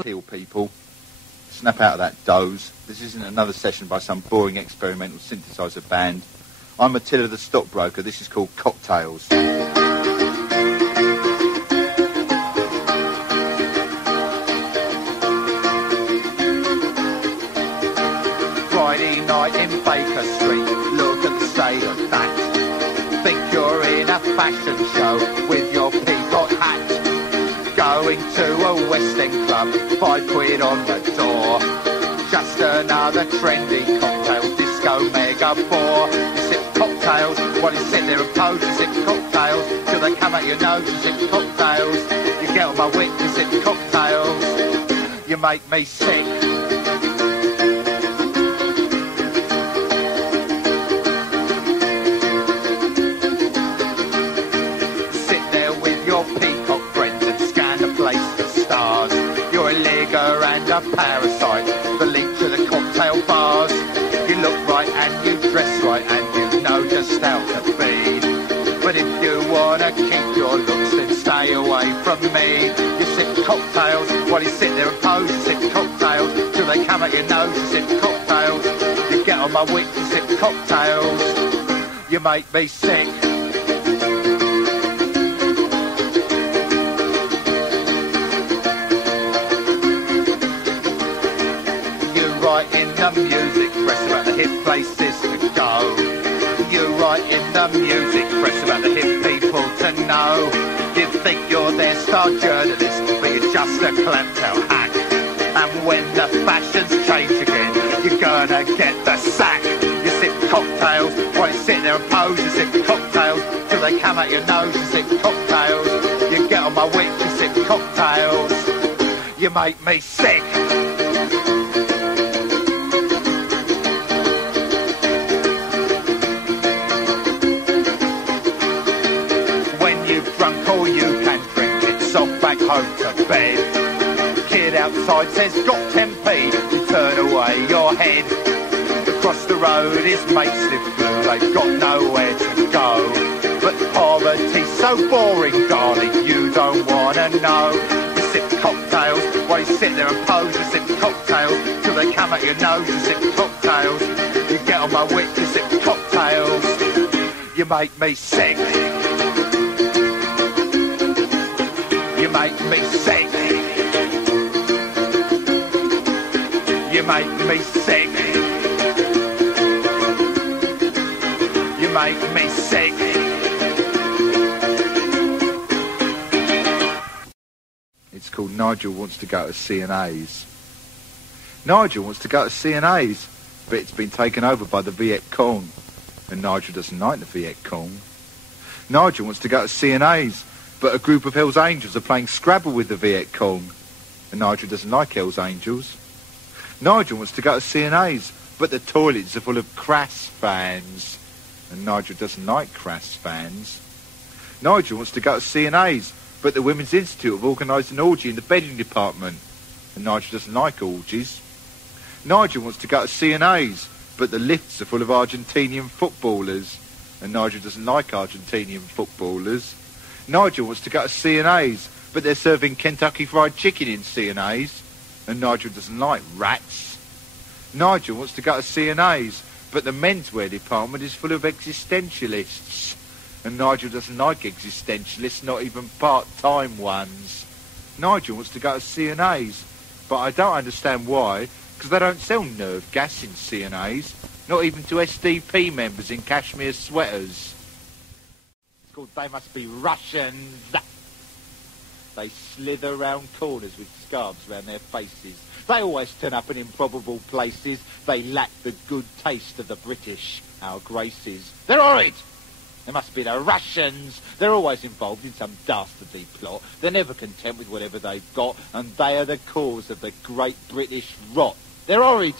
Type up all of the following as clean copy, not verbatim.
Heal people. Snap out of that doze. This isn't another session by some boring experimental synthesizer band. I'm ATTILA the Stockbroker. This is called Cocktails. Friday night in Baker Street. Look at the state of that. Think you're in a fashion show with your peacock hat. Going to a West End club, £5 on the door. Just another trendy cocktail, disco mega bore. You sip cocktails while you sit there and pose. You sip cocktails till they come out your nose. You sip cocktails, you get on my wick. You sip cocktails, you make me sick. Sit there with your peacock friends and scan the place for stars. You're a ligger and a parasite, the link to the cocktail bars. You look right and you dress right and you know just how to be. But if you wanna keep your looks, then stay away from me. You sip cocktails while you sit there and pose. You sip cocktails till they come at your nose. You sip cocktails, you get on my wick. You sip cocktails, you make me sick. In the music press about the hip places to go. You write in the music press about the hip people to know. You think you're their star journalist, but you're just a clamped out hack. And when the fashions change again, you're gonna get the sack. You sip cocktails while you sit there and pose. You sip cocktails till they come out your nose. You sip cocktails, you get on my wick. You sip cocktails, you make me sick. Drunk all you can drink, it's off back home to bed. Kid outside says got 10p, you turn away your head. Across the road his mates live blue, they've got nowhere to go. But poverty's so boring, darling, you don't wanna know. You sip cocktails while you sit there and pose. You sip cocktails till they come at your nose. You sip cocktails, you get on my wick. You sip cocktails, you make me sick. You make me sick. You make me sick. You make me sick. It's called Nigel Wants To Go to C&A's. Nigel wants to go to C&A's, but it's been taken over by the Viet Cong, and Nigel doesn't like the Viet Cong. Nigel wants to go to C&A's, but a group of Hell's Angels are playing Scrabble with the Viet Cong, and Nigel doesn't like Hell's Angels. Nigel wants to go to C&A's, but the toilets are full of Crass fans, and Nigel doesn't like Crass fans. Nigel wants to go to C&A's, but the Women's Institute have organised an orgy in the bedding department, and Nigel doesn't like orgies. Nigel wants to go to C&A's, but the lifts are full of Argentinian footballers, and Nigel doesn't like Argentinian footballers. Nigel wants to go to C&A's, but they're serving Kentucky Fried Chicken in C&A's, and Nigel doesn't like rats. Nigel wants to go to C&A's, but the menswear department is full of existentialists, and Nigel doesn't like existentialists, not even part-time ones. Nigel wants to go to C&A's, but I don't understand why, because they don't sell nerve gas in C&A's, not even to SDP members in cashmere sweaters. Called They Must Be Russians. They slither round corners with scarves round their faces. They always turn up in improbable places. They lack the good taste of the British, our graces. They're horrid. They must be the Russians. They're always involved in some dastardly plot. They're never content with whatever they've got, and they are the cause of the great British rot. They're horrid.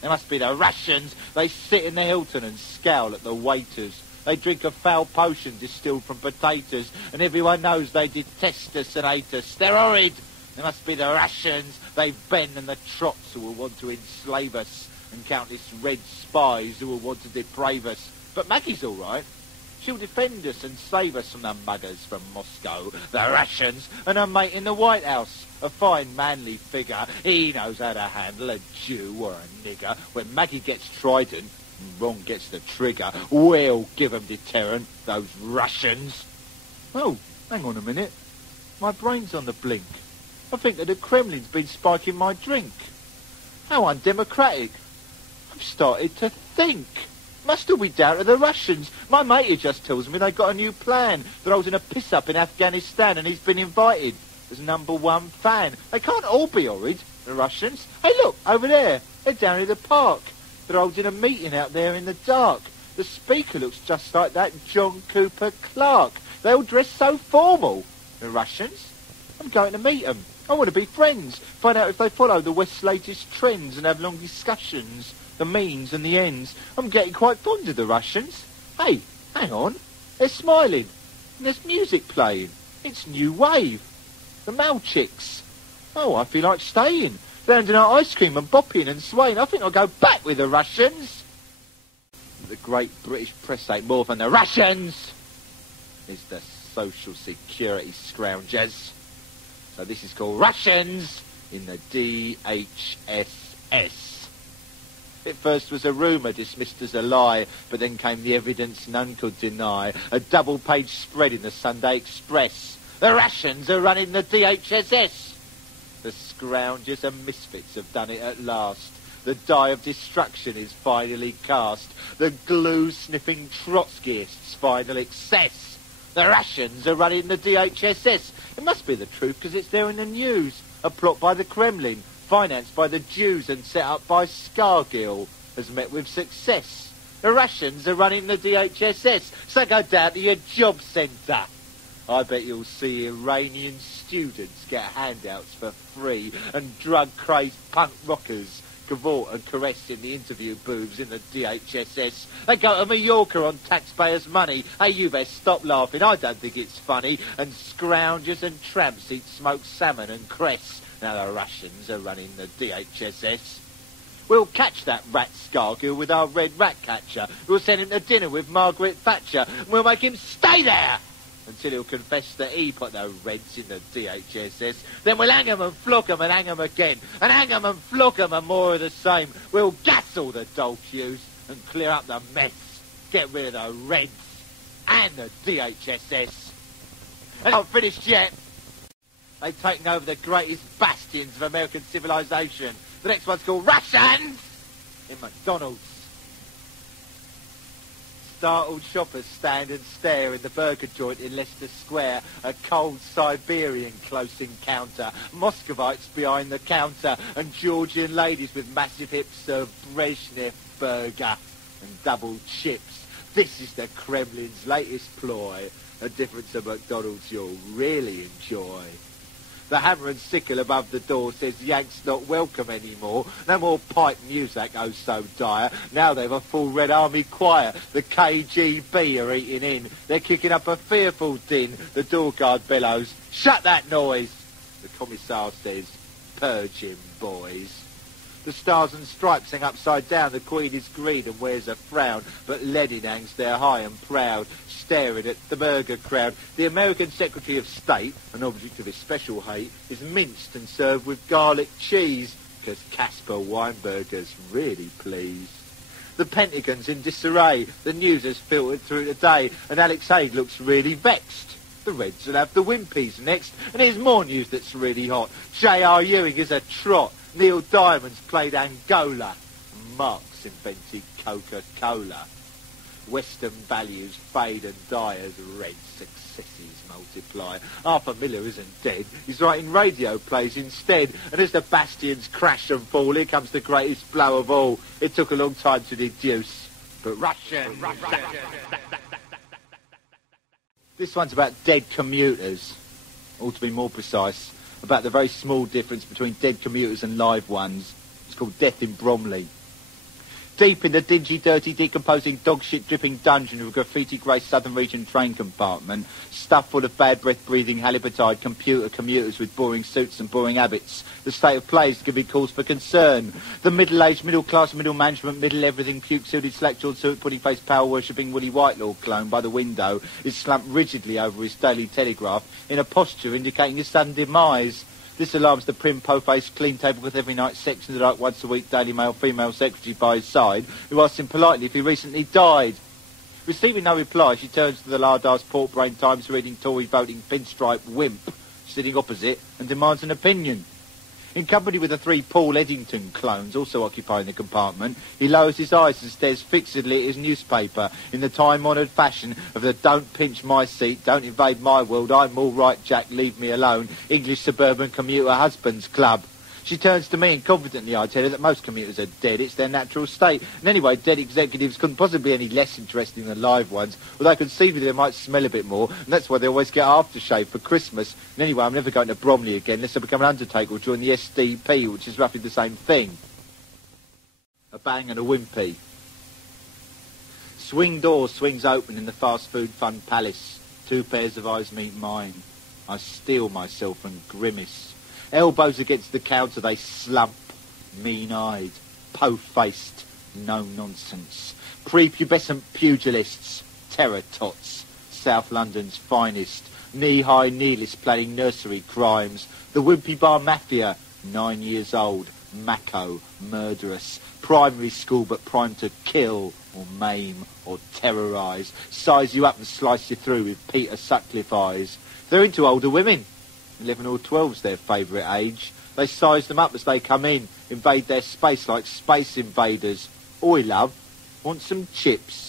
They must be the Russians. They sit in the Hilton and scowl at the waiters. They drink a foul potion distilled from potatoes, and everyone knows they detest us and hate us. They're horrid. They must be the Russians. They've Ben and the Trots who will want to enslave us, and countless red spies who will want to deprave us. But Maggie's all right. She'll defend us and save us from the muggers from Moscow, the Russians, and her mate in the White House. A fine, manly figure. He knows how to handle a Jew or a nigger. When Maggie gets trident and Ron gets the trigger, we'll give 'em deterrent, those Russians. Oh, hang on a minute. My brain's on the blink. I think that the Kremlin's been spiking my drink. How undemocratic. I've started to think. Must all be down to the Russians. My mate just tells me they got a new plan. They're holding a piss-up in Afghanistan and he's been invited as #1 fan. They can't all be horrid, the Russians. Hey, look, over there. They're down in the park. They're holding a meeting out there in the dark. The speaker looks just like that John Cooper Clarke. They all dress so formal, the Russians. I'm going to meet them. I want to be friends. Find out if they follow the West's latest trends and have long discussions. The means and the ends. I'm getting quite fond of the Russians. Hey, hang on. They're smiling. And there's music playing. It's new wave. The Malchicks. Oh, I feel like staying. They're handing out ice cream and bopping and swaying. I think I'll go back with the Russians. The great British press ain't more than the Russians. It's the social security scroungers. So this is called Russians in the DHSS. It first was a rumour dismissed as a lie, but then came the evidence none could deny. A double-page spread in the Sunday Express. The Russians are running the DHSS. The scroungers and misfits have done it at last. The die of destruction is finally cast. The glue-sniffing Trotskyists' final excess. The Russians are running the DHSS. It must be the truth because it's there in the news. A plot by the Kremlin, financed by the Jews and set up by Scargill, has met with success. The Russians are running the DHSS, so go down to your job centre. I bet you'll see Iranian students get handouts for free and drug-crazed punk rockers cavort and caress in the interview booths in the DHSS. They go to Mallorca on taxpayers' money. Hey, you best stop laughing. I don't think it's funny. And scroungers and tramps eat smoked salmon and cress. Now the Russians are running the DHSS. We'll catch that rat Scargill with our red rat catcher. We'll send him to dinner with Margaret Thatcher. And we'll make him stay there until he'll confess that he put the reds in the DHSS. Then we'll hang 'em and flog 'em and hang 'em again. And hang 'em and flog 'em and more of the same. We'll gas all the dog shoes and clear up the mess. Get rid of the reds and the DHSS. And not finished yet. They've taken over the greatest bastions of American civilization. The next one's called Russians in McDonalds. Startled shoppers stand and stare in the burger joint in Leicester Square. A cold Siberian close encounter. Muscovites behind the counter. And Georgian ladies with massive hips serve Brezhnev burger and double chips. This is the Kremlin's latest ploy. A difference to McDonald's you'll really enjoy. The hammer and sickle above the door says Yanks not welcome anymore. No more pipe music, oh so dire. Now they've a full Red Army choir. The KGB are eating in. They're kicking up a fearful din. The door guard bellows, shut that noise. The commissar says, purge him, boys. The stars and stripes hang upside down. The Queen is green and wears a frown, but Lenin hangs there high and proud, staring at the burger crowd. The American Secretary of State, an object of his special hate, is minced and served with garlic cheese, because Caspar Weinberger's really pleased. The Pentagon's in disarray. The news has filtered through today, and Alex Haig looks really vexed. The Reds will have the Wimpies next, and here's more news that's really hot. J.R. Ewing is a trot. Neil Diamond's played Angola. Marx invented Coca-Cola. Western values fade and die as red successes multiply. Arthur Miller isn't dead. He's writing radio plays instead. And as the bastions crash and fall, here comes the greatest blow of all. It took a long time to deduce, but Russian. This one's about dead commuters, or to be more precise, about the very small difference between dead commuters and live ones. It's called Death in Bromley. deep in the dingy, dirty, decomposing, dog-shit-dripping dungeon of a graffiti-grey Southern Region train compartment, stuffed full of bad breath-breathing, halibutide commuters with boring suits and boring habits. The state of play is to give me cause for concern. The middle-aged, middle-class, middle-management, middle-everything, puke-suited, slack-jawed, suit-pudding-faced, power-worshipping Willie Whitelaw clone by the window is slumped rigidly over his Daily Telegraph in a posture indicating his sudden demise. This alarms the prim, po-faced, clean table with every night sex in the dark once-a-week Daily Mail female secretary by his side, who asks him politely if he recently died. Receiving no reply, she turns to the lard-ass pork-brain Times-reading Tory voting pinstripe wimp sitting opposite and demands an opinion. In company with the 3 Paul Eddington clones also occupying the compartment, he lowers his eyes and stares fixedly at his newspaper in the time-honoured fashion of the don't pinch my seat, don't invade my world, I'm all right, Jack, leave me alone, English suburban commuter husbands club. She turns to me and confidently I tell her that most commuters are dead, it's their natural state. And anyway, dead executives couldn't possibly be any less interesting than live ones, although conceivably they might smell a bit more, and that's why they always get aftershave for Christmas. And anyway, I'm never going to Bromley again unless I become an undertaker or join the SDP, which is roughly the same thing. A Bang and a Wimpy. Swing door swings open in the fast food fun palace. 2 pairs of eyes meet mine. I steel myself and grimace. Elbows against the counter, they slump, mean-eyed, po-faced, no-nonsense. Prepubescent pugilists, terror-tots, South London's finest, knee-high nihilists planning nursery crimes. The Wimpy Bar Mafia, 9 years old, Mako, murderous, primary school but primed to kill or maim or terrorise, size you up and slice you through with Peter Sutcliffe eyes. They're into older women. 11 or 12's their favourite age. They size them up as they come in, invade their space like space invaders. Oi, love, want some chips?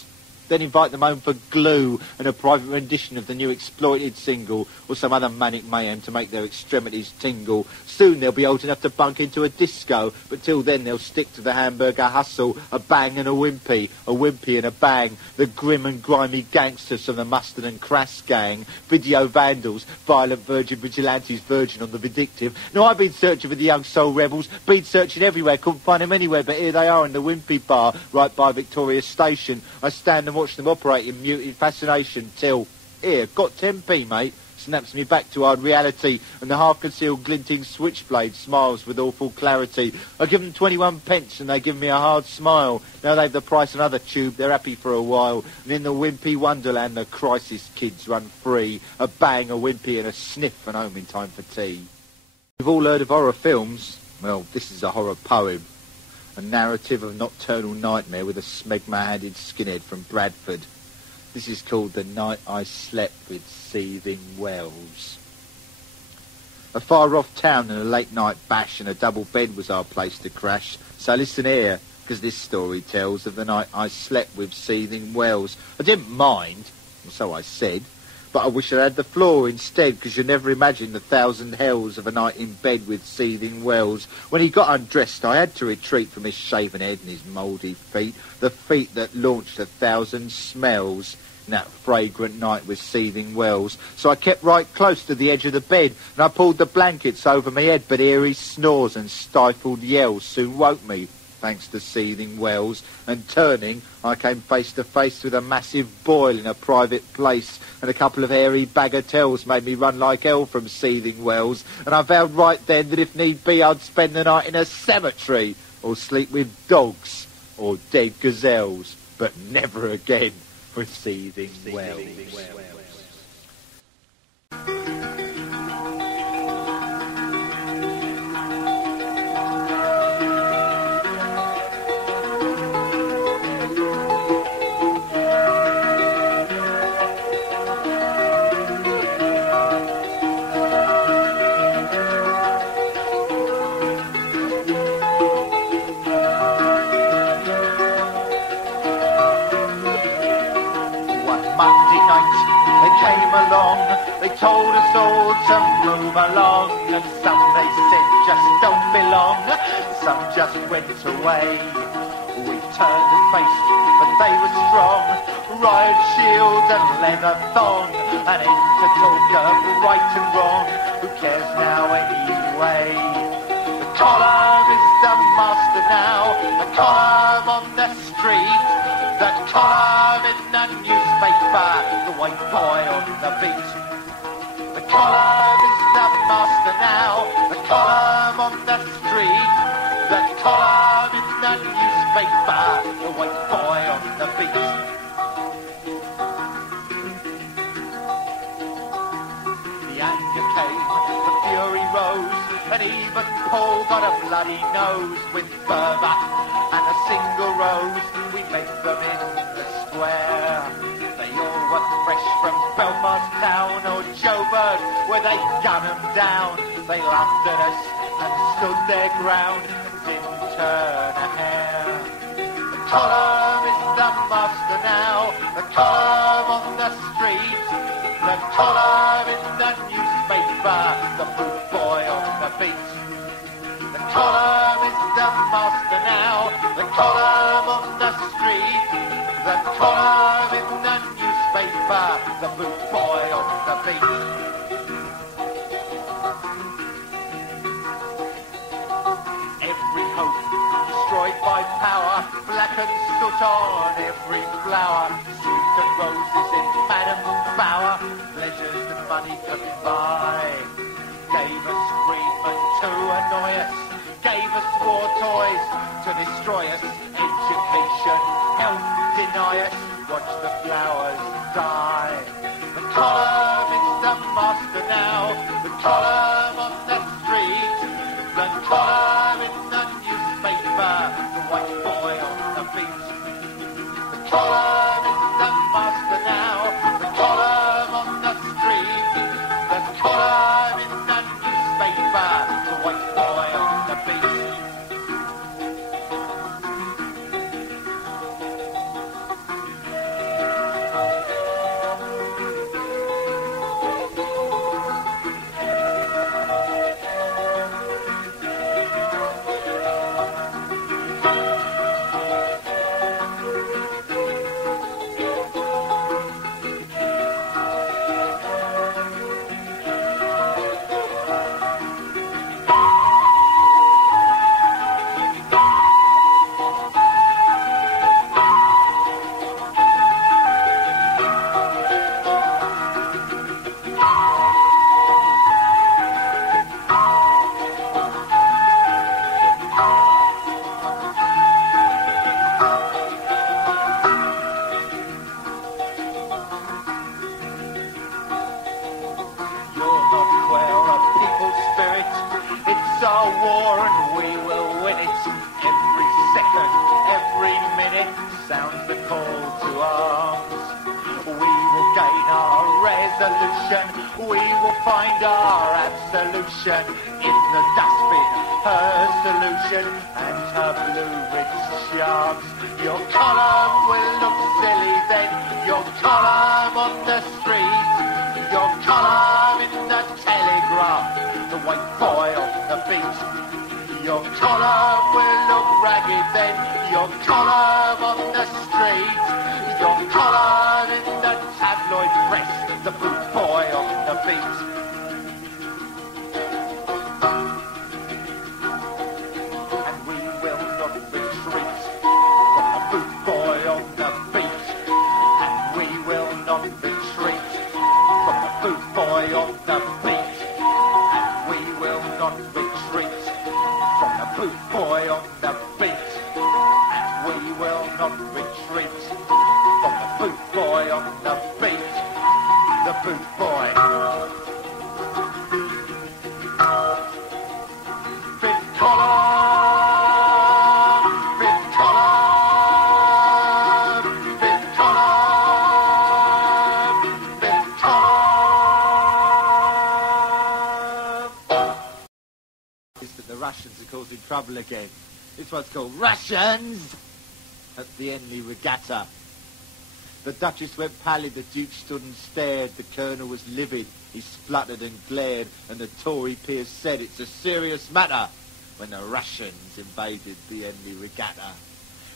Then invite them home for glue and a private rendition of the new Exploited single or some other manic mayhem to make their extremities tingle. Soon they'll be old enough to bunk into a disco, but till then they'll stick to the hamburger hustle. A bang and a wimpy and a bang. The grim and grimy gangsters from the Mustard and Crass gang. Video vandals, violent virgin vigilantes virgin on the vindictive. Now I've been searching for the young soul rebels, been searching everywhere, couldn't find them anywhere, but here they are in the Wimpy Bar, right by Victoria Station. I stand and watch them operate in muted fascination till, here, got 10p, mate, snaps me back to hard reality, and the half-concealed glinting switchblade smiles with awful clarity. I give them 21 pence and they give me a hard smile. Now they've the price of another tube, they're happy for a while. And in the Wimpy Wonderland, the crisis kids run free. A bang, a wimpy and a sniff and home in time for tea. We've all heard of horror films. Well, this is a horror poem. A narrative of nocturnal nightmare with a smegma-handed skinhead from Bradford. This is called The Night I Slept with Seething Wells. A far-off town and a late-night bash and a double bed was our place to crash. So listen here, because this story tells of the night I slept with Seething Wells. I didn't mind, or so I said, but I wish I had the floor instead, because you never imagine the 1,000 hells of a night in bed with Seething Wells. When he got undressed, I had to retreat from his shaven head and his mouldy feet, the feet that launched 1,000 smells in that fragrant night with Seething Wells. So I kept right close to the edge of the bed, and I pulled the blankets over my head, but eerie snores and stifled yells soon woke me, thanks to Seething Wells, and turning, I came face to face with a massive boil in a private place, and a couple of hairy bagatelles made me run like hell from Seething Wells, and I vowed right then that if need be I'd spend the night in a cemetery, or sleep with dogs, or dead gazelles, but never again with Seething Wells. They told us all to move along, and some they said just don't belong, some just went away. We turned and faced, but they were strong, riot shield and leather thong, and ain't to talk of right and wrong, who cares now anyway? The collar is the master now, the column on the street, the column in the newspaper, the white boy on the beat. The column is the master now, the column on the street, the column in the newspaper, the white boy on the beat. The anger came, the fury rose, and even Paul got a bloody nose with fervour and a single rose. We met them in the square. They all were fresh from Belfast town or Joburg, where they gunned them down. They laughed at us and stood their ground and didn't turn a hair. The column is the master now, the column on the street, the column in the newspaper, the boot boy on the beat. The column is the master now, the column on the street, the column in the newspaper, the boot boy on the beat. Every hope destroyed by power, blackened soot on every flower, sweet and roses in Madam Bower, pleasures that money could buy. Gave us freedom to annoy us, gave us war toys to destroy us, education, health deny us, watch the flowers die. The column is the master now, the column on the street, the column in the newspaper, the white boy on the beat. The column is the master now, the column on the street, the column in the newspaper, the white boy on the beat. We will find our absolution in the dustbin, her solution and her blue-ridge sharps. Your column will look silly then, your column on the street, your column in the Telegraph, the white boy on the beat. Your column will look ragged then, your column on the street, your column in the tabloid press, the boot boy on the beat. And we will not retreat from the boot boy on the beat. And we will not retreat from the boot boy on the beat. And we will not retreat from the boot boy on the beat. And we will not retreat from the boot boy on the beat. The boot boy. Fifth column, fifth column, fifth column, fifth column. Is that the Russians are causing trouble again. This one's called Russians at the Henley Regatta. The Duchess went pallid, the Duke stood and stared, the Colonel was livid, he spluttered and glared, and the Tory peers said it's a serious matter when the Russians invaded the Henley Regatta.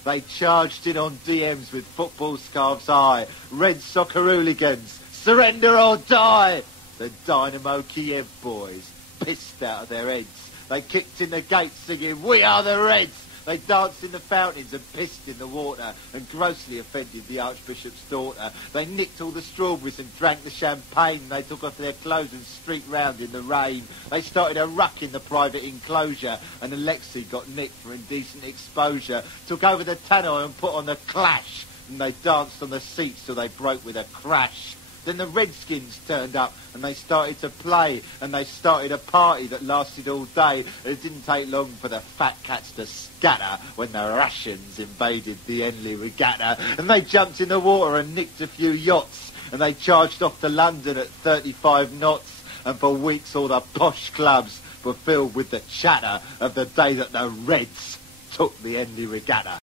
They charged in on DMs with football scarves high, red soccer hooligans, surrender or die! The Dynamo Kiev boys, pissed out of their heads, they kicked in the gates singing, we are the Reds! They danced in the fountains and pissed in the water and grossly offended the Archbishop's daughter. They nicked all the strawberries and drank the champagne. They took off their clothes and streaked round in the rain. They started a ruck in the private enclosure, and Alexei got nicked for indecent exposure. Took over the tannoy and put on the Clash, and they danced on the seats till they broke with a crash. Then the Redskins turned up and they started to play, and they started a party that lasted all day. It didn't take long for the fat cats to scatter when the Russians invaded the Henley Regatta, and they jumped in the water and nicked a few yachts, and they charged off to London at 35 knots, and for weeks all the posh clubs were filled with the chatter of the day that the Reds took the Henley Regatta.